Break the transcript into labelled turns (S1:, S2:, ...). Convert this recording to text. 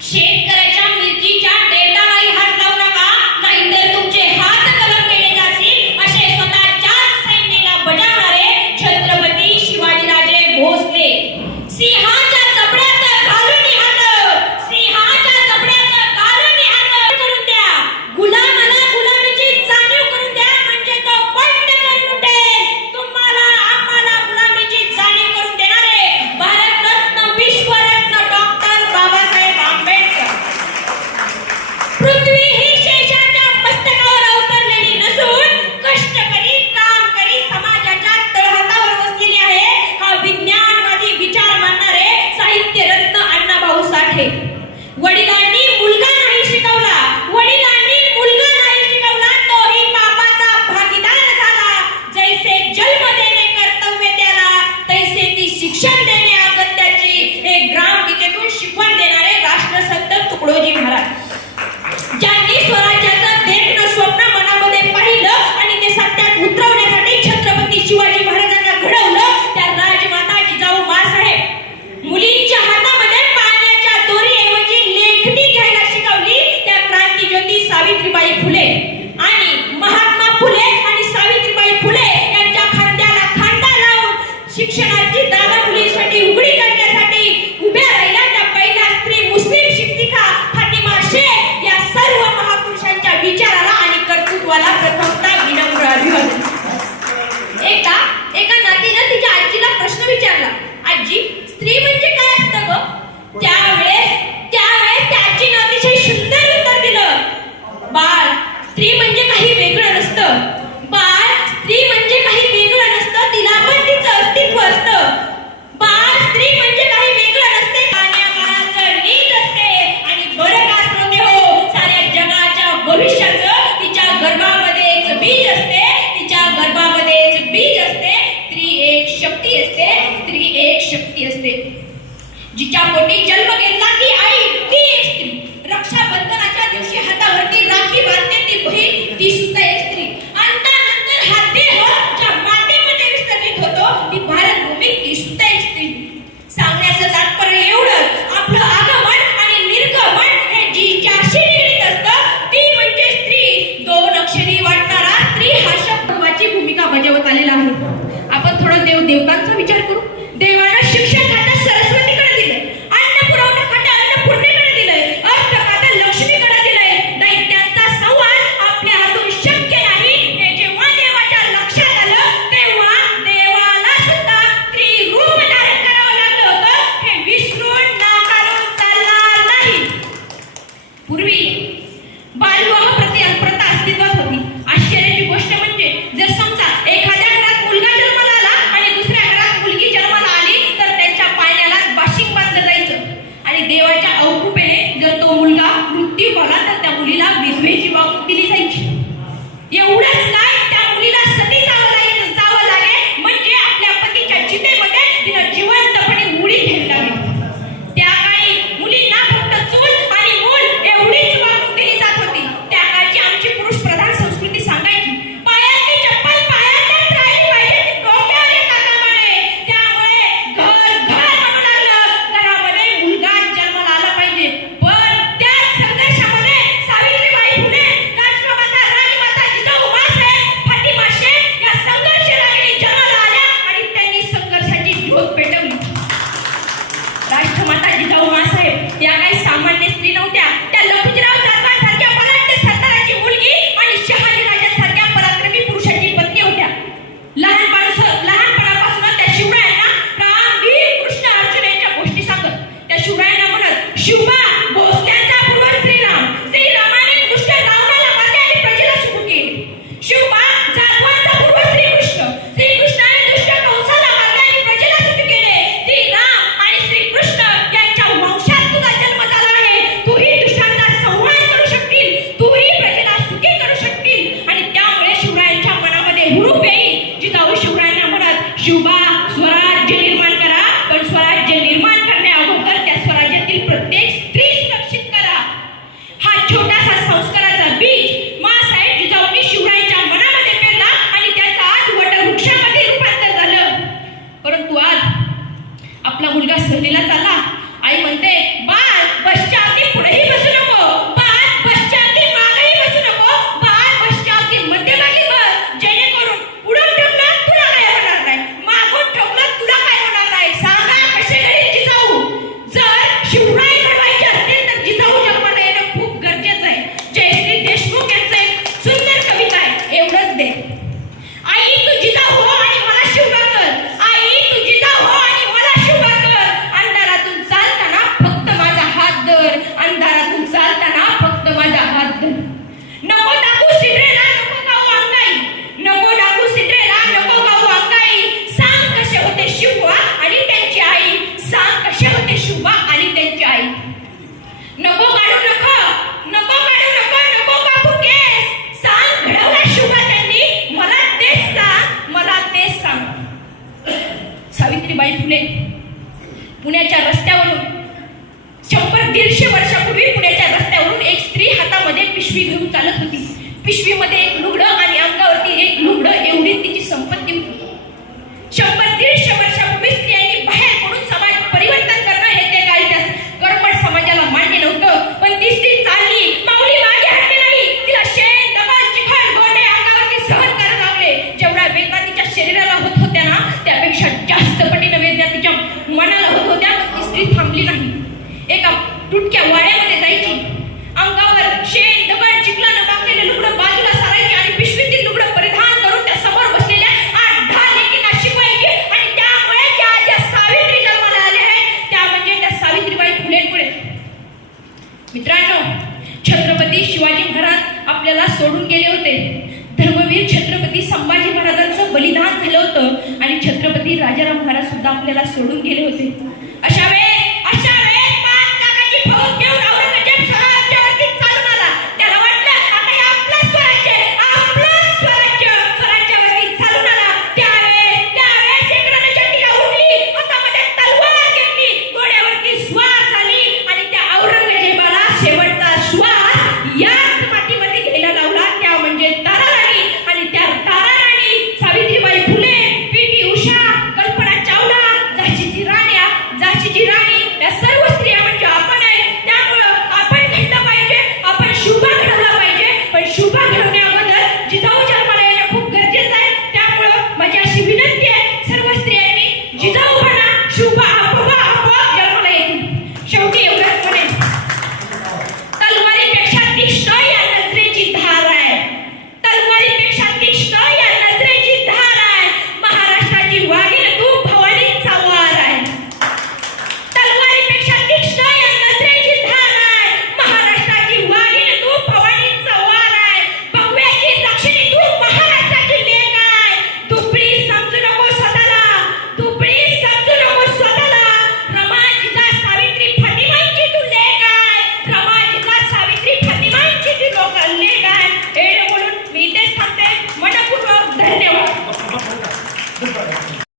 S1: शेतकऱ्याच्या मिरचीच्या पोटी जन्म घेतला. ती आई ती रक्षाबंधनाच्या दिवशी हातावरती राखी बांधते ती बहीण ती सुद्धा एक स्त्री. अंतानंतर हा देह ज्या मातेमध्ये विसर्जित होतो ती भारत भूमी ती सुद्धा एक स्त्री. सांगण्याचं तात्पर्य एवढंच. आपलं आगमन आणि निर्गमन हे जी ज्याशी निगडीत असतं ती म्हणजे स्त्री. दोन अक्षरी वाटणारा स्त्री हा शब्दाची भूमिका बजावत आलेला आहे. आपण थोडं देव देवतांचं पिशवीमध्ये एक लुगडं आणि अंगावरती एक लुगडं एवढी तिची संपत्ती होती. शंभर दीडशे वर्षापूर्वी स्त्रियांनी बाहेर पडून समाज परिवर्तन करणं हे त्या काळी त्या समाजाला मान्य नव्हतं. पण ती स्त्री चालली. माऊली मागे हटली नाही. तिला शेण दगड चिखल गोंडे अंगावरती सहन करायला लागले. जेवढा वेदना तिच्या शरीराला होत होत्या ना त्यापेक्षा जास्त पटीनं वेदना तिच्या मनाला होत होत्या. पण ती स्त्री थांबली नाही. एका तुटक्या वाड्या सोडून गेले होते. धर्मवीर छत्रपती संभाजी महाराजांचं बलिदान झालं होतं आणि छत्रपती राजाराम महाराज सुद्धा आपल्याला सोडून गेले होते. अशा वेळेस